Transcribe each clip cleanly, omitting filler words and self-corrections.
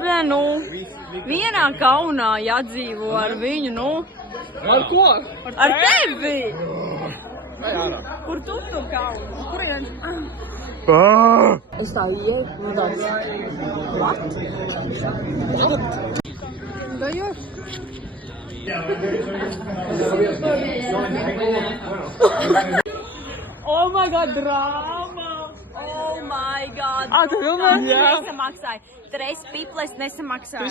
Nē, nu, vienā kaunā jādzīvo ar viņu, nu. Ar ko? Ar tevi! Kur tu tur kauni? Kurien? Es tā ieju, nu tāds. What? Gājos. Oh my god, drāma! Oh my god! Tu filmē? Jā. Nesamaksāju. 3 piples nesamaksāju.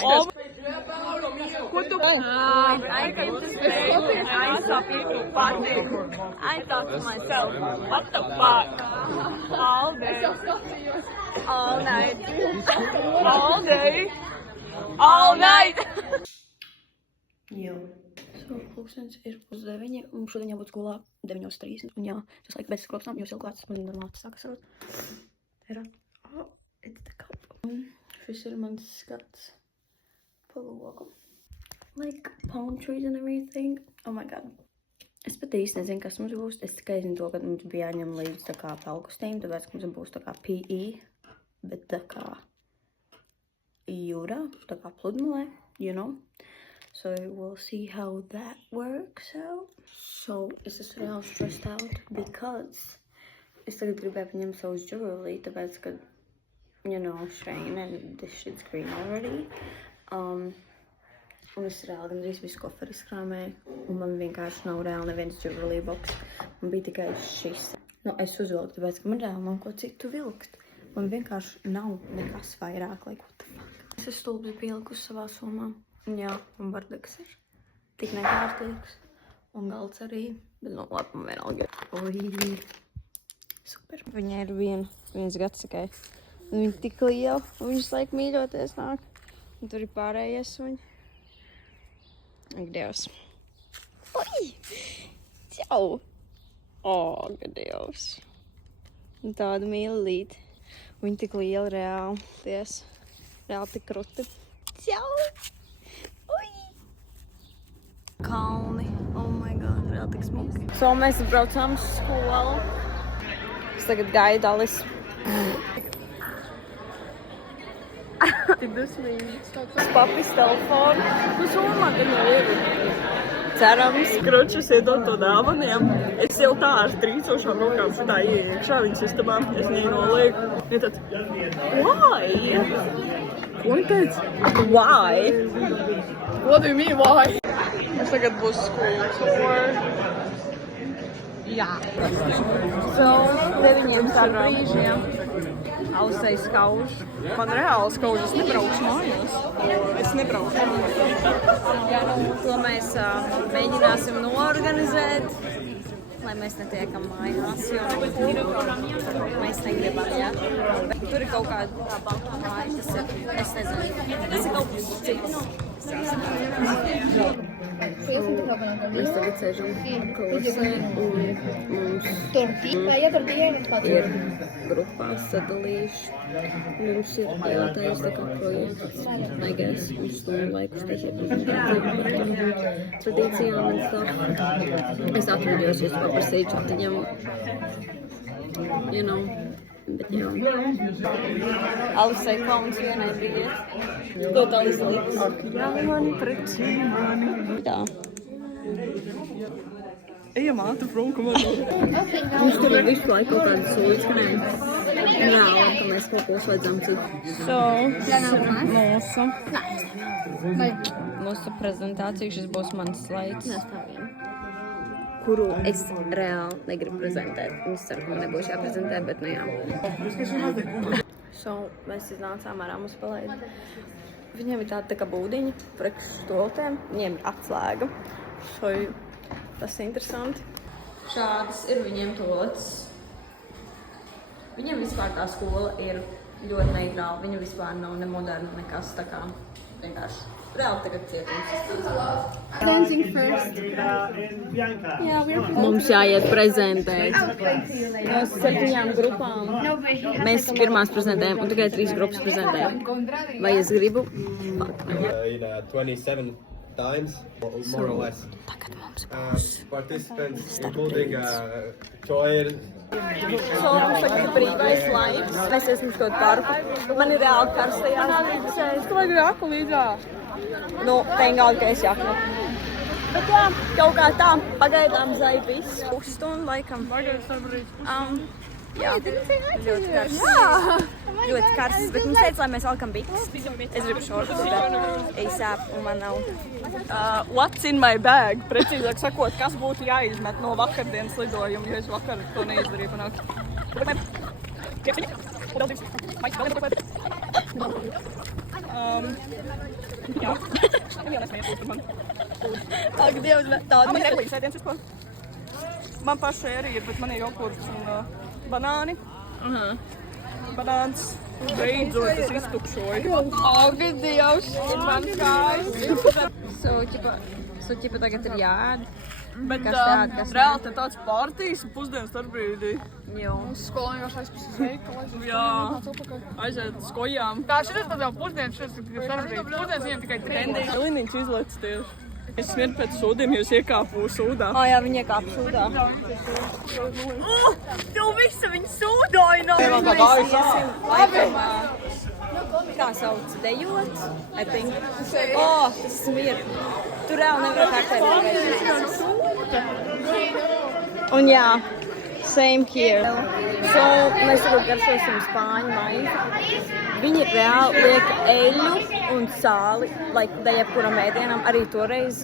Ko tu? I came to stay. I saw people partying. I thought to myself, what the fuck? All day. All night. All day. All night. Jā. Pulkstenis ir 9, un šodien jābūt skolā 9:30. Un jā, tas laik bez skropstām, jo silklāts man normāli sākas sarot. Oh, it's the cup. Šis ir mans skats pa logu. Like palm trees and everything. Oh my god. Es pat īsti nezinu, kas mums būs. Es tikai zinu to, ka mums bija jāņem līdz tā kā pelkustīm, tāpēc, ka mums būs tā kā PE, bet tā kā jūrā, tā kā pludmalē, you know. So we'll see how that works out. So es esmu reāli stressed out because es tagad gribēju paņemt savus jewelry, tāpēc, ka, you know, Shane and this shit's green already. Un es reāli gandrīz visu koferi izkrāmēju, un man vienkārši nav reāli neviens jewelry box. Man bija tikai šis. Nu, es uzvilku, tāpēc, ka man reāli nav ko citu vilkt. Man vienkārši nav nekas vairāk, like, what the fuck. Es esmu stulbi pielikusi savā somā. Jā, un bardaks ir tik nekārtīgs, un galds arī, bet no labi, man vienalga. Oi, super. Viņai ir viens gads tikai. Viņa tik liela, un viņas laik mīļoties nāk. Un tur ir pārējais suņi. Ak, Dievs. Oi! Jau! Ak, Dievs. Un tāda mīlīte. Viņa tik liela reāli. Ties. Reāli tik kruti. Jau! Kalni. Oh my god, reāli tik smuki. So mēs braucām uz skolu. Es tagad gaidu Alis. Tik dusmīgi. Papis telefonu. Tu somā gan jau ir. Cerams. Kročus iedod to dāvaniem. Es jau tā ar trīcošām rokām šitā iekšā viņas istabā. Es viņai nolieku. Ja tad, why? Ko viņa teica? Why? What do you mean, why? Mums tagad būs school tour. Jā. So, 9 brīžiem. Ausai skauž. Man reāli skauž, es nebraucu mājās. Es nebraucu mājās. To mēs mēģināsim noorganizēt, lai mēs netiekam mājās, jo mēs negribam, jā. Bet tur ir kaut kāda tā balkā māja, tas ir, es nezinu, tas ir kaut kas cits. Mēs tagad sēžam klasē, un mums ir grupās sadalījuši. Mums ir jātais tā kā projekts, I guess, un stundu laiku uztaisīt prezentāciju par tradīcijām un stuff. Es atvaļos jūs paprasīju čatiņam, you know, bet jā. Alisai kauns vienai bija. Dot Alis liks. Mani precīni mani. Tā. Ejam ātri prom, ko man. Mums tur ir visu laiku kaut kādas soļas, ka nē. Jā, labi, ka mēs kaut ko slēdzam citu. So, mūsu prezentācija, šis būs mans slaids. Kuru es reāli negribu prezentēt. Es ceru, ka man nebūs jāprezentē, bet nu jā. So, mēs iznācām ārā mums palaid. Viņiem ir tāda tā kā būdiņa priekš stoltēm. Viņiem ir atslēga. So, tas ir interesanti. Šādas ir viņiem toaletes. Viņiem vispār tā skola ir ļoti neitrāla. Viņa vispār nav ne moderna, nekas tā kā vienkārši. Reāli tagad cietums. Dancing first. Mums jāiet prezentēt. No 7 grupām. Mēs pirmās prezentējam, un tikai 3 grupas prezentējam. Vai es gribu? In 27 times, more or less. Participants, including choir. So, mums tagad brīvais laiks. Mēs esam kaut parku. Man ir reāli karstajā. Tu vajag raku līdzā. Nu, tengali, ka es jaknu. Bet jā, kaut kā tā, pagaidām zai viss. Pusstundu laikam. Jā, ļoti karsts. Ļoti karsts, bet mums teica, lai mēs valkam bikses. Es gribu šortus, bet ASAP un man nav. What's in my bag? Precīzāk sakot, kas būtu jāizmet no vakardienas lidojuma, jo es vakar to neizdarīju panākt. Jā. Ak, Dievs, tāda Man ir eglītes ēdienas vispār. Man pašai arī ir, bet man ir jogurts un banāni. Banāns. Beidzot, es iztukšoju. Ak, Dievs, man kājas. So, ķipa tagad ir jāēd. Bet Kas tād, kas reāli te tāds partijas un pusdienas starpbrīdī. Jo. Skolā vienkārši aizpus uz veikalu. Jā. Aiziet skojām. Tā šitas pat jau pusdienas, šitas ir sarunīt. Pusdienas viņiem tikai 3. Liniņš izlec tieši. Es smiru pēc sūdiem, jo es iekāpu sūdā. Jā, viņi iekāp sūdā. Tev visu viņi sūdoja no! Laikam, kā sauc, dejot, I think. Tas smir. Tur reāli nevar kārtēt. Un jā, same here. So, mēs tagad garšosim spāņu maizi. Viņi reāli liek eļļu un sāli, jebkuram ēdienam, arī toreiz.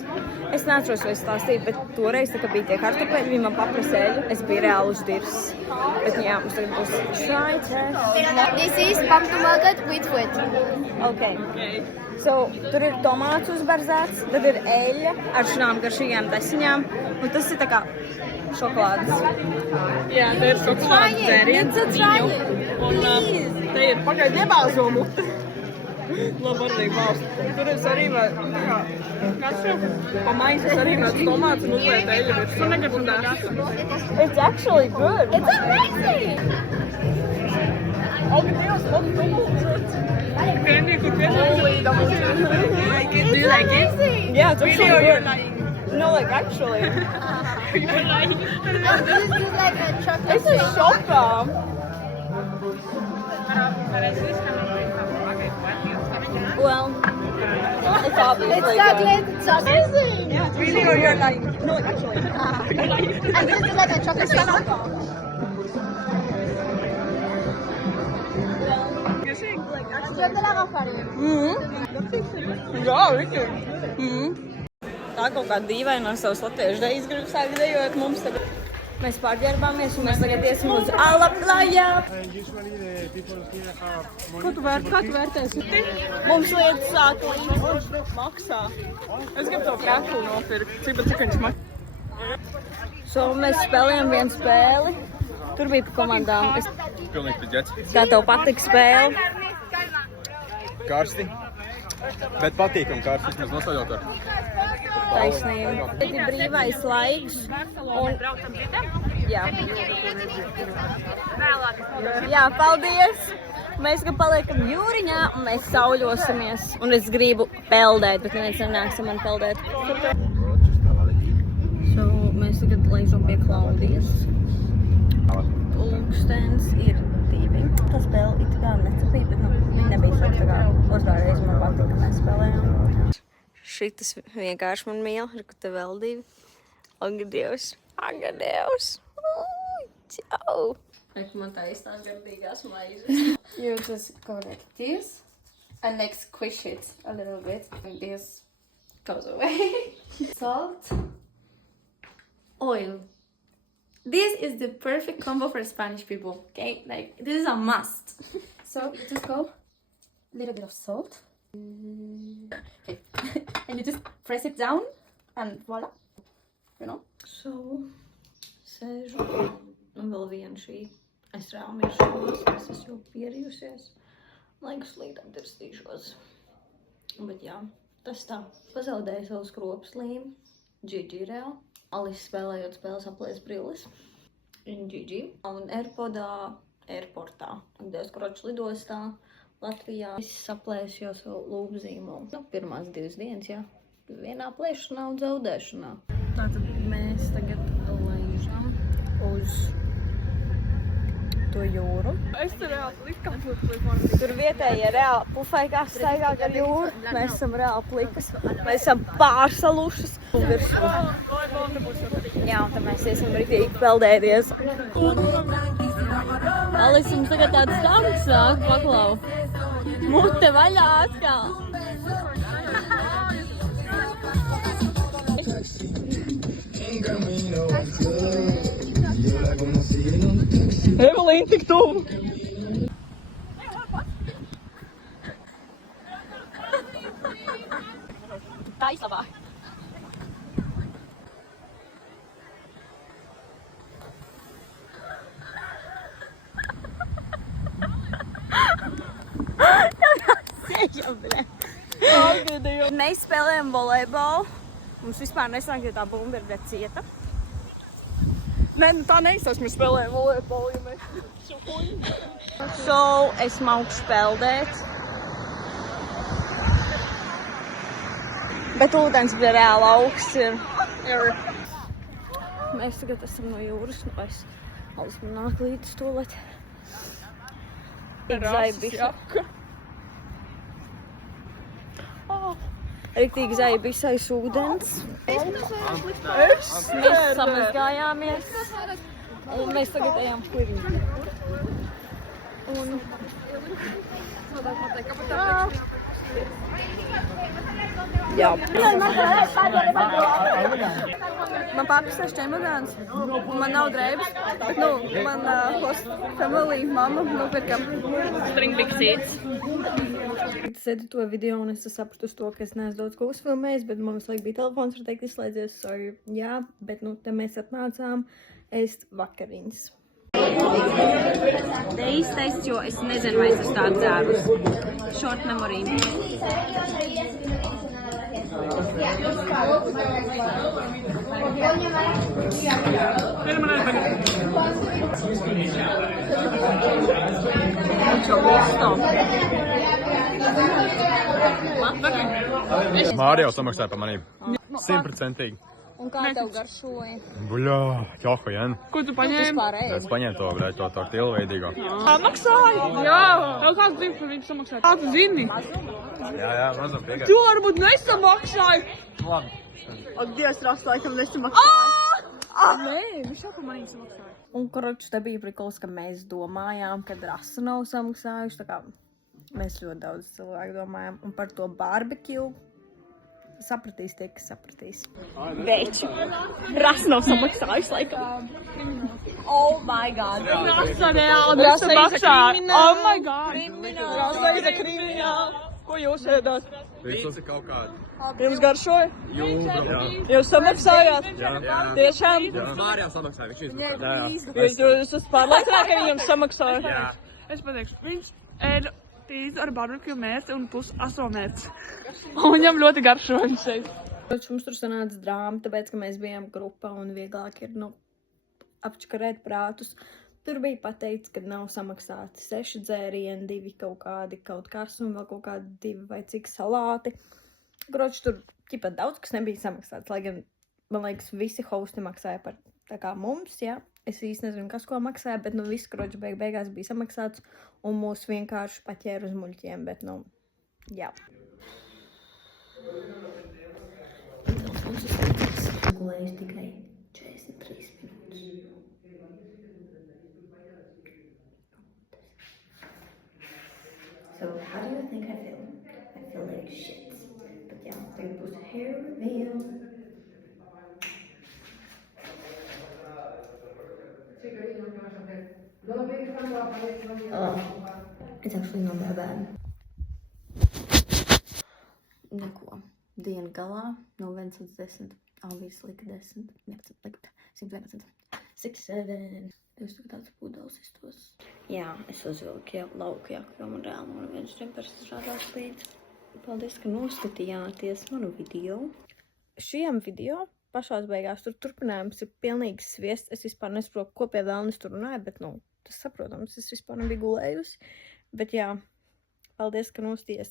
Es neatceros, vai es stāstīju, bet toreiz, kad bija tie kartupeļi, viņi man paprasa eļļu, es biju reāli uz dirs. Bet jā, mums tagad būs try test. This is pumpkin yogurt with fruit. Okay. So, tur ir tomāts uzbarzēts, tad ir eļļa ar šām garšīgām desiņām, un tas ir tā kā šokolādes. Jā, te ir šokolādes dzēriens. Un te ir pagaid nebāzo muti. Labi, arī bāzt. Tur es arī pa maizes arī mēdz tomāts un uzliet eļļu virs. Tur negrib un dēst. It's actually good. It's amazing! Ak, Dievs, man tumults. Candy, kur piedalīt. Do you like it? Yeah, it's actually good. No, actually. This is like a chocolate It's a shocker. Well, it's obviously good. It's amazing! Really, or you're lying? No, actually. And this is like a chocolate cake. Yo te la hago farinha. Jā, Viki. Tā kaut kā dīvaina ar savus latviešu reizi grib sākt dejot mums tagad. Mēs pārģērbāmies un mēs tagad iesim uz Ala playa. Ko tu vērtēsi? Mums lietas sāk līdz Maksā. Es gribu to krēklu nopirkt. Cik viņš maksā? So, mēs spēlējām vienu spēli. Tur bija pa komandām. Pilnīgi piģets. Kā tev patika spēle? Karsti. Bet patīkam karsti, vismaz nosauļot ar. Taisnība. Ir brīvais laiks. Un... Jā. Jā, paldies! Mēs gan paliekam jūriņā un mēs sauļosimies. Un es gribu peldēt, bet neviens nenāks man peldēt. So, mēs tagad laižam pie Klaudijas. Pulkstens ir 2. Tas spēle it kā necepīja, bet viņa nebija šāds tā kā uzvārreiz man patika, ka mēs spēlējām. Šitas vienkārši man mīl, ir, ka te vēl 2. Ak, Dievs! Ak, Dievs! Čau! Ak, man tā īstās gardīgās maizes. You just go like this and like squish it a little bit and this goes away. Salt, oil. This is the perfect combo for Spanish people, okay? Like, this is a must. So you just go a little bit of salt. Okay. And you just press it down and voila. You know? So, sēžu un vēl viena šī. Es reāli miršos, es esmu jau pierijusies. Laikus līdām dirstīšos. Bet jā, tas tā. Pazaudēju savu skropslīm. GG reāli. Alis spēlējot spēles aplies brilles. Un GG. Un airportā. Dievs kroču lidostā. Latvijā. Viss saplēs jau savu lūpzīmolu. Pirmās 2 dienas, jā. vienā plēšanā un zaudēšanā. Tātad mēs tagad laižam uz to jūru. Es tur reāli plikam. Tur vietējie reāli pufaikās staigā gar jūru. Mēs esam reāli plikas. Mēs esam pārsalušas. Jā, un tad mēs iesim rītīgi peldēties. Alis, mums tagad tāds stāvs sāk, paklau. Mute vaļā atkal. Evelīna, tik tuvu! Tā izlabā. Mēs spēlējam volejbolu. Mums vispār nesanāk, ja tā bumba ir cieta. Nē, nu tā neizsās, mēs spēlējam volejbolu, ja mēs šokoļam. So, es māku speldēt. Bet ūdens bija reāli augsts ir. Mēs tagad esam no jūras, nu es Alis nāk līdz stolēt. Ikzaibiša. Riktīgi zaibisais ūdens. Mēs samazgājāmies. Un mēs tagad ejam klirni. Jā. Man papis ir čemodāns. Man nav drēbes. Bet, man host family mamma nopirka string big seats. Es editoju video un es sapratu to, ka es neesmu daudz ko uzfilmējis, bet man visu laiku bija telefons, var teikt, izslēdzies, sorry, jā, bet, te mēs atnācām ēst vakariņas. Te izteist, jo es nezinu, vai es esmu tādu dzērus. Short memory. Mārija jau samaksāja par manīm. 100%. Un kā tev garšoja? Buļā, ķohojen. Ko tu paņēmi? Es paņēmu to, bļā, to tortilveidīgo. Maksāji? Jā, vēl kāds grib par viņu samaksāt. Kā tu zini? Jā, mazam piegāju. Tu varbūt nesamaksāji. Labi. Ak, Dievs, Rasta, laikam nesamaksāji. Nē, viņš jau par manī samaksāja. Un, koroč, te bija prikols, ka mēs domājām, ka Rasta nav samaksājuši, tā kā mēs ļoti daudz cilvēku domājam. Un par to barbecue sapratīs tie, kas sapratīs. Veči, Rasta nav samaksājis, laikam. Oh my god. Rasta reāli nesamaksāja. Oh my god. Rasta ir krimināli. Ko jūs ēdāt? Visus ir kaut kādi. Jums garšoja? Jā. Jūs samaksājāt? Jā. Tiešām? Mārija samaksāja, viņš izmaksāja. Jūs esat pārliecināti, ka viņam samaksāja? Jā. Es pateikšu, viņš ēda pīzu ar barbekju mērci un plus asomērci. Un viņam ļoti garšo viņš šeit. Mums tur sanāca drāma, tāpēc, ka mēs bijām grupā un vieglāk ir, apčakarēt prātus. Tur bija pateikts, ka nav samaksāti 6 dzērieni, 2 kaut kas un vēl kaut kādi 2 vai cik salāti. Groči tur ķipa daudz, kas nebija samaksāts, lai gan, man liekas, visi hosti maksāja par tā kā mums, jā. Es īsti nezinu, kas ko maksāja, bet viss groči beigās bija samaksāts un mūs vienkārši paķēra uz muļķiem, bet jā. Gulējusi tikai 43 minūtes. So, how do you think I feel? I feel like shit. But yeah, tagad būs hair reveal. It's actually not that bad. Neko. Diena galā, no 1 līdz 10. Obviously, ka 10. 111. 6, 7. Es tur tāds pūdels iztos. Jā, es uzvilku jau lauku jaku, jo man reāli man viens džempers šādās līdz. Paldies, ka noskatījāties manu video. Šiem video pašās beigās tur turpinājums ir pilnīgi sviests. Es vispār nesaprotu, ko pie vēlnes tur runāja, bet, tas saprotams, es vispār nebiju gulējusi. Bet jā, paldies, ka nostījies